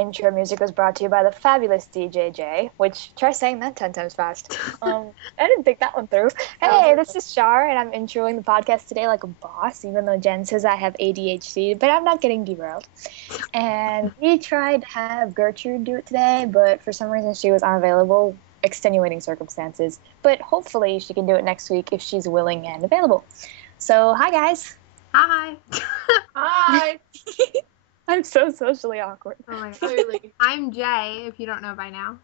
intro music was brought to you by the fabulous DJJ, which, try saying that 10 times fast. I didn't think that one through. Hey, this is Shar, and I'm introing the podcast today like a boss, even though Jen says I have ADHD, but I'm not getting derailed. And we tried to have Gertrude do it today, but for some reason she was unavailable, extenuating circumstances. But hopefully she can do it next week if she's willing and available. So, hi guys. Hi. Hi. I'm so socially awkward. Oh my God. Clearly. I'm Jay, if you don't know by now.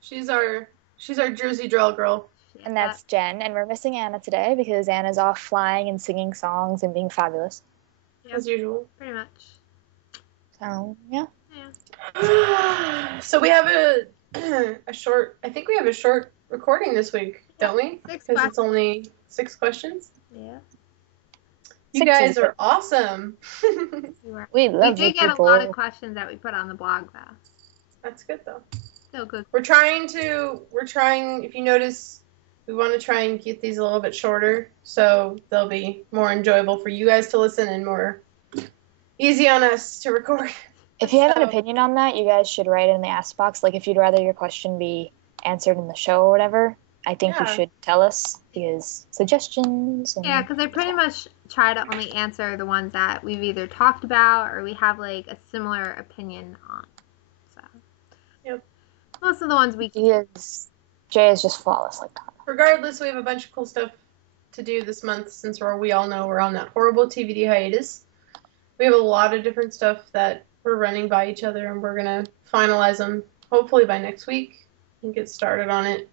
She's our Jersey drill girl. And that's Jen, and we're missing Anna today because Anna's off flying and singing songs and being fabulous. As usual. Pretty much. So, yeah. So we have a short, I think we have a short recording this week, don't we? Because it's only 6 questions. Yeah. You guys are awesome. We love We did get a lot of questions that we put on the blog, though. That's good, though. Still good. We're trying, if you notice, we want to try and keep these a little bit shorter, so they'll be more enjoyable for you guys to listen and more easy on us to record. If you have an opinion on that, you guys should write it in the Ask box. Like, if you'd rather your question be answered in the show or whatever, I think you should tell us, because suggestions. And... Yeah, because I pretty much try to only answer the ones that we've either talked about or we have, like, a similar opinion on. So. Yep. Most of the ones we can. Jay is just flawless like that. Regardless, we have a bunch of cool stuff to do this month since we all know we're on that horrible TVD hiatus. We have a lot of different stuff that we're running by each other, and we're going to finalize them hopefully by next week and get started on it.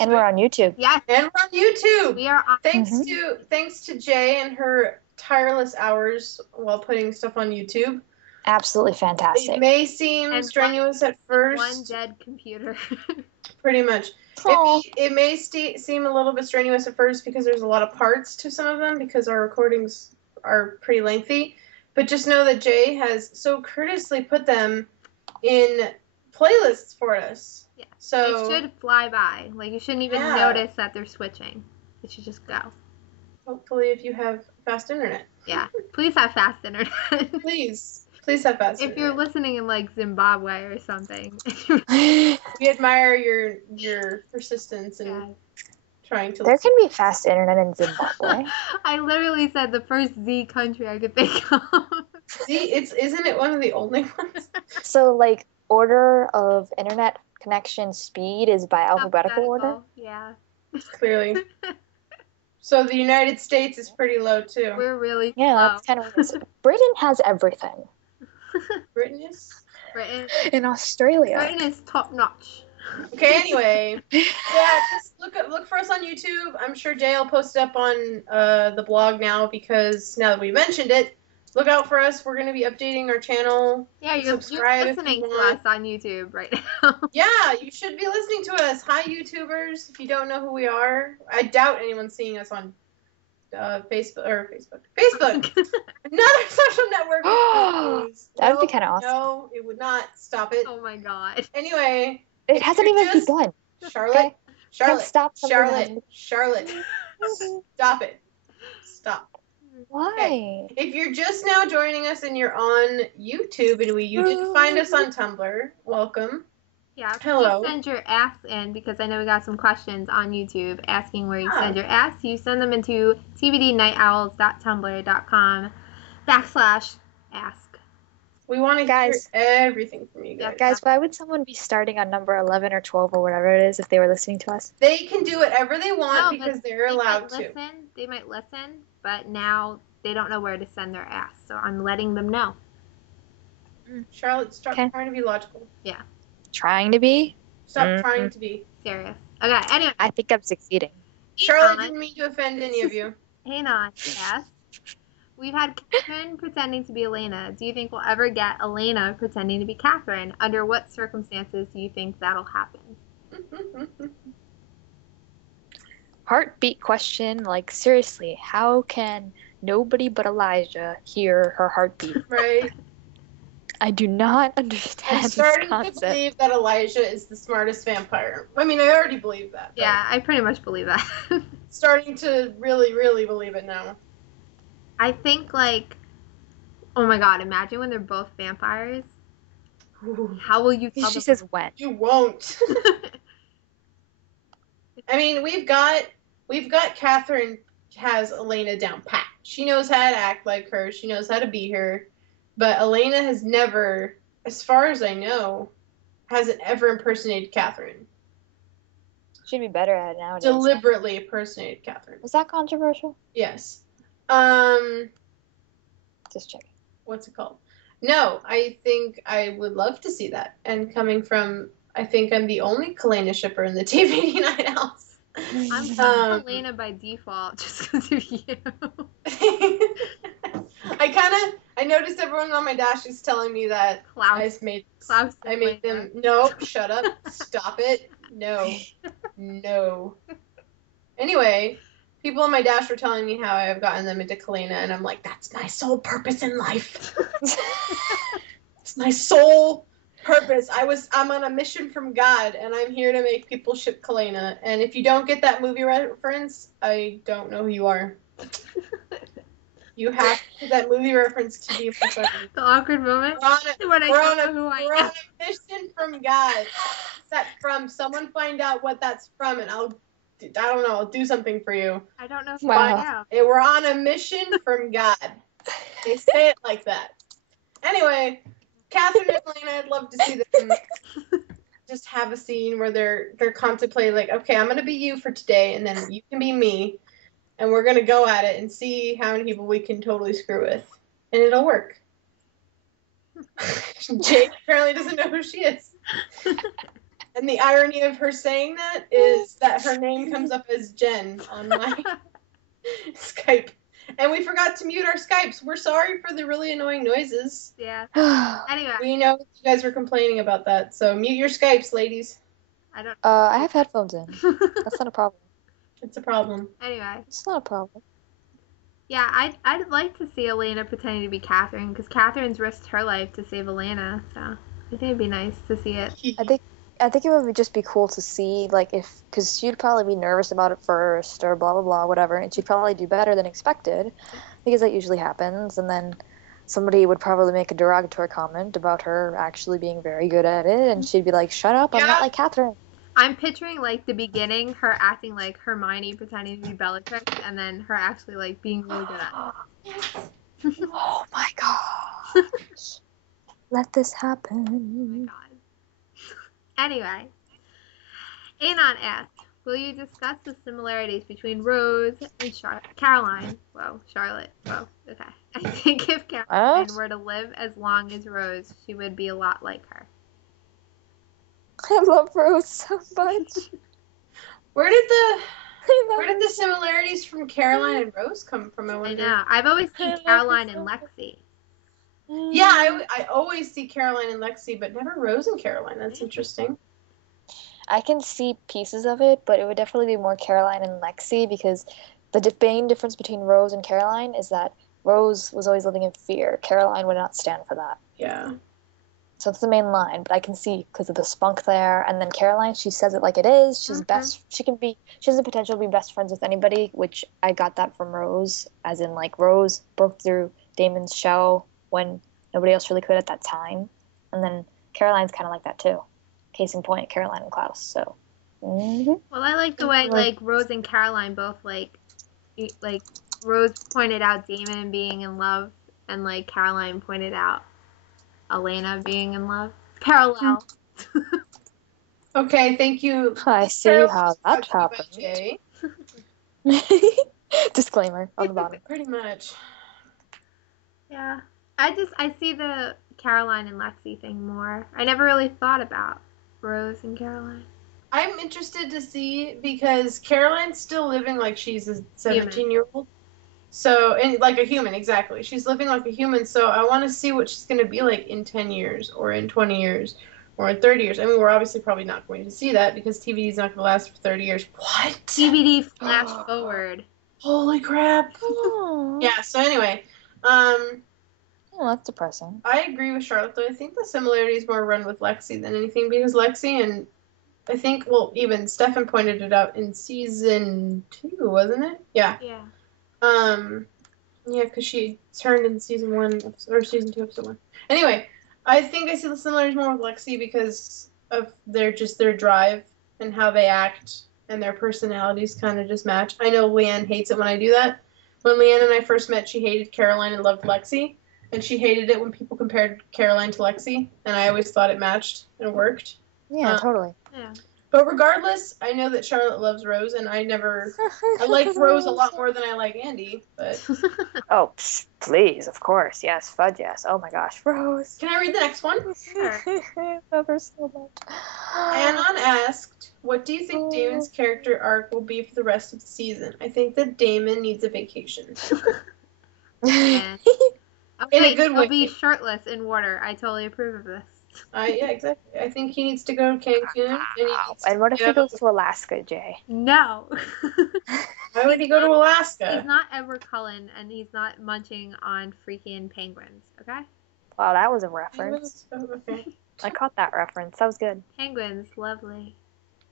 And we're on YouTube. Yeah. And we're on YouTube. We are on. Thanks to Jay and her tireless hours while putting stuff on YouTube. Absolutely fantastic. It may seem strenuous at first. One dead computer. Pretty much. It may seem a little bit strenuous at first because there's a lot of parts to some of them because our recordings are pretty lengthy. But just know that Jay has so courteously put them in playlists for us. Yeah. So they should fly by. Like, you shouldn't even notice that they're switching. It should just go. Hopefully if you have fast internet. Yeah. Please have fast internet. Please have fast internet. If you're listening in, like, Zimbabwe or something. We admire your persistence in trying to There listen. can be fast internet in Zimbabwe. I literally said the first Z country I could think of. Isn't it one of the only ones? So, like, order of internet connection speed is by alphabetical order? Yeah. Clearly. So the United States is pretty low, too. We're really slow. That's kind of... Britain has everything. Britain is? Britain. In Australia. Britain is top notch. Okay, anyway. Yeah, just look for us on YouTube. I'm sure Jay will post it up on the blog now because now that we mentioned it, look out for us. We're going to be updating our channel. Yeah, you're listening to us on YouTube right now. Yeah, you should be listening to us. Hi, YouTubers. If you don't know who we are, I doubt anyone's seeing us on Facebook. Another social network. That would be kind of awesome. No, it would not. Stop it. Oh my God. Anyway. It hasn't even begun. Charlotte. Stop. Charlotte. Stop it. Stop. Why? Okay. If you're just now joining us and you're on YouTube and you did find us on Tumblr, welcome. Yeah, hello. Send your asks in because I know we got some questions on YouTube asking where you send your asks. You send them into tvdnightowls.tumblr.com/ask. We want to hear everything from you guys. Yeah, guys, why would someone be starting on number 11 or 12 or whatever it is if they were listening to us? They can do whatever they want because they're allowed to. They might listen, but now they don't know where to send their asks, so I'm letting them know. Charlotte, stop trying to be logical. Yeah. Trying to be? Stop trying to be. Serious. Okay, anyway. I think I'm succeeding. Charlotte didn't mean to offend any of you. Hang on. Yes. We've had Catherine pretending to be Elena. Do you think we'll ever get Elena pretending to be Catherine? Under what circumstances do you think that'll happen? Heartbeat question, like, seriously, how can nobody but Elijah hear her heartbeat? Right. I do not understand I'm starting this concept. to believe that Elijah is the smartest vampire. I mean, I already believe that. Yeah, I pretty much believe that. Starting to really, really believe it now. I think, like, oh my God, imagine when they're both vampires. Ooh. How will you tell She them? says when. You won't. I mean, we've got Catherine has Elena down pat. She knows how to act like her. She knows how to be her. But Elena has never, as far as I know, hasn't ever impersonated Catherine. She'd be better at it nowadays. Deliberately impersonated Catherine. Was that controversial? Yes. Just checking. What's it called? No, I think I would love to see that. And coming from, I think I'm the only Kalena shipper in the TVD Night House. I'm Elena by default, just because of you. I noticed everyone on my dash is telling me that I made them. No, shut up. Stop it. No. Anyway, people on my dash were telling me how I've gotten them into Kalena, and I'm like, that's my sole purpose in life. It's my sole purpose. I'm on a mission from God, and I'm here to make people ship Kalena. And if you don't get that movie reference, I don't know who you are. You have to get that movie reference to be my friend. The awkward moment. We're on a mission from God. What's that from? Someone find out what that's from, and I don't know. I'll do something for you. I don't know. Wow. We're on a mission from God. They say it like that. Anyway, Catherine and Elena, I'd love to see them just have a scene where they're contemplating, like, okay, I'm gonna be you for today, and then you can be me, and we're gonna go at it and see how many people we can totally screw with, and it'll work. Jade apparently doesn't know who she is. And the irony of her saying that is that her name comes up as Jen on my Skype. And we forgot to mute our Skypes. We're sorry for the really annoying noises. Yeah. Anyway. We know you guys were complaining about that, so mute your Skypes, ladies. I have headphones in. That's not a problem. It's a problem. Anyway. It's not a problem. Yeah, I'd like to see Elena pretending to be Catherine, because Catherine's risked her life to save Elena, so I think it'd be nice to see it. I think it would just be cool to see, like, because she'd probably be nervous about it first, or blah, blah, blah, whatever, and she'd probably do better than expected, because that usually happens, and then somebody would probably make a derogatory comment about her actually being very good at it, and she'd be like, shut up, I'm not like Catherine. I'm picturing, like, the beginning, her acting like Hermione, pretending to be Bellatrix, and then her actually, like, being really good at it. Oh my gosh. Let this happen. Oh my god. Anyway, Anon asked, will you discuss the similarities between Rose and Caroline? Whoa, Charlotte. Whoa, okay. I think if Caroline were to live as long as Rose, she would be a lot like her. I love Rose so much. Where did the similarities from Caroline and Rose come from? I know. I've always seen Caroline and Lexi. Yeah, I always see Caroline and Lexi, but never Rose and Caroline. That's interesting. I can see pieces of it, but it would definitely be more Caroline and Lexi, because the main difference between Rose and Caroline is that Rose was always living in fear. Caroline would not stand for that. Yeah. So it's the main line, but I can see because of the spunk there. And then Caroline, she says it like it is. She's best. She has the potential to be best friends with anybody, which I got that from Rose, as in, like, Rose broke through Damon's shell when nobody else really could at that time. And then Caroline's kind of like that too. Case in point, Caroline and Klaus. So. Mm-hmm. Well, I like the way, like, Rose and Caroline both, like Rose pointed out Damon being in love, and, like, Caroline pointed out Elena being in love. Parallel. Okay, thank you. I see how that happened. Disclaimer on the bottom. Pretty much. Yeah. I see the Caroline and Lexi thing more. I never really thought about Rose and Caroline. I'm interested to see, because Caroline's still living like she's a 17-year-old. So, and like a human, exactly. She's living like a human, so I want to see what she's going to be like in 10 years, or in 20 years, or in 30 years. I mean, we're obviously probably not going to see that, because TVD's not going to last for 30 years. What? TVD flash forward. Holy crap. Yeah, so anyway, Oh, that's depressing. I agree with Charlotte, though. I think the similarities more run with Lexi than anything, because Lexi and I think, well, even Stefan pointed it out in season 2, wasn't it? Yeah. Yeah. Yeah, because she turned in season 1, or season 2, episode 1. Anyway, I think I see the similarities more with Lexi because of their drive and how they act and their personalities kind of just match. I know Leanne hates it when I do that. When Leanne and I first met, she hated Caroline and loved Lexi, and she hated it when people compared Caroline to Lexi, and I always thought it matched and worked. Yeah, totally. Yeah. But regardless, I know that Charlotte loves Rose, and I like Rose a lot more than I like Andy, but... Oh, please, of course. Yes, fudge, yes. Oh my gosh, Rose. Can I read the next one? Sure. I love her so much. Anon asked, what do you think Damon's character arc will be for the rest of the season? I think that Damon needs a vacation. Yeah. In a good way. He'll be shirtless in water. I totally approve of this. Yeah, exactly. I think he needs to go to Cancun. And what if he goes to Alaska, Jay? No. Why would he go to Alaska? He's not Edward Cullen, and he's not munching on freaking penguins, okay? Wow, that was a reference. Okay. I caught that reference. That was good. Penguins, lovely.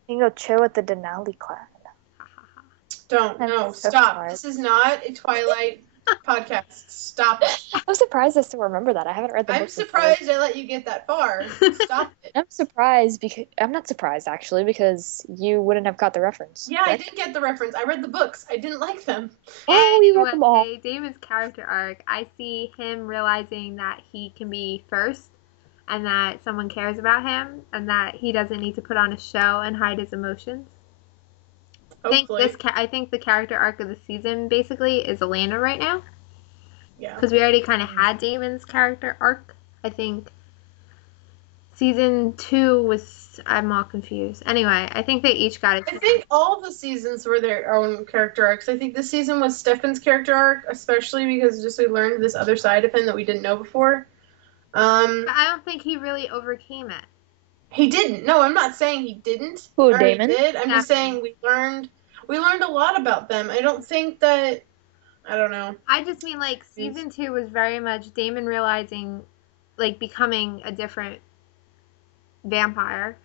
You can go chill at the Denali Clan. Don't. No, So stop. smart. This is not a Twilight podcast. Stop it. I'm surprised I still remember that. I haven't read the book. I'm surprised I let you get that far. Stop it. I'm surprised because I'm not surprised actually because you wouldn't have caught the reference. Yeah, I correct? did get the reference. I read the books. I didn't like them. Oh, you read them all. Anyway, Damon's character arc, I see him realizing that he can be first and that someone cares about him and that he doesn't need to put on a show and hide his emotions. Hopefully. I think the character arc of the season basically is Elena right now. Yeah. Because we already kind of had Damon's character arc. I think season 2 was... I'm all confused. Anyway, I think they each got it. I think all the seasons were their own character arcs. I think this season was Stefan's character arc, especially because just we learned this other side of him that we didn't know before. But I don't think he really overcame it. He didn't. No, I'm not saying he didn't. Who, Or he Damon? did. I'm just saying we learned a lot about them. I don't think that... I don't know. I just mean, like, season 2 was very much Damon realizing, like, becoming a different vampire.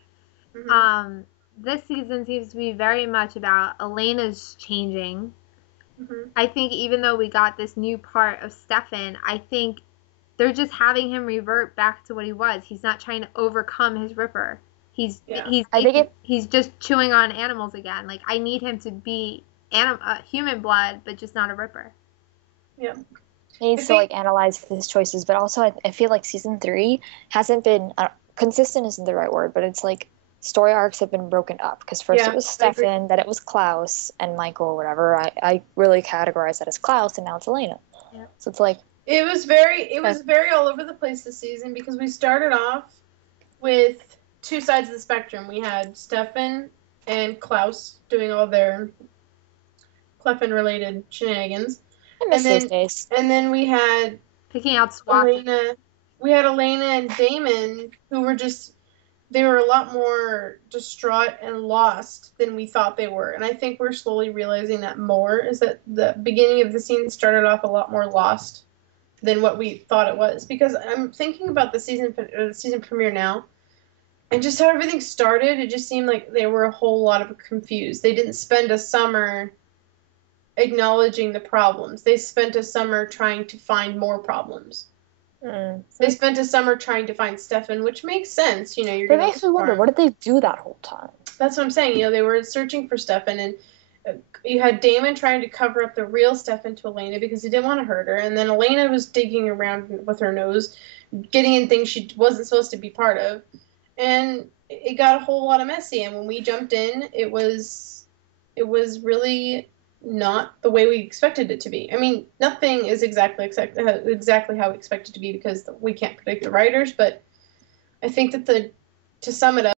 Mm-hmm. This season seems to be very much about Elena's changing. Mm-hmm. I think even though we got this new part of Stefan, I think they're just having him revert back to what he was. He's not trying to overcome his Ripper. He's just chewing on animals again. Like, I need him to be human blood, but just not a Ripper. Yeah. He needs to like analyze his choices, but also I feel like season 3 hasn't been consistent. Isn't the right word, but it's like story arcs have been broken up because first it was Stefan, then it was Klaus and Michael or whatever. I really categorize that as Klaus, and now it's Elena. Yeah. So it's like it was very all over the place this season because we started off with two sides of the spectrum. We had Stefan and Klaus doing all their Clefin-related shenanigans. I miss those days. And then we had picking out SWAT. We had Elena and Damon, who were they were a lot more distraught and lost than we thought they were. And I think we're slowly realizing that more, is that the beginning of the scene started off a lot more lost than what we thought it was. Because I'm thinking about the season premiere now, and just how everything started, it just seemed like they were a whole lot of confused. They didn't spend a summer acknowledging the problems. They spent a summer trying to find more problems. They spent a summer trying to find Stefan, which makes sense. You know, it makes me wonder, what did they do that whole time? That's what I'm saying. You know, they were searching for Stefan, and you had Damon trying to cover up the real Stefan to Elena because he didn't want to hurt her, and then Elena was digging around with her nose, getting in things she wasn't supposed to be part of, and it got a whole lot of messy. And when we jumped in, it was really not the way we expected it to be. I mean, nothing is exactly how we expect it to be because we can't predict the writers, but I think that to sum it up,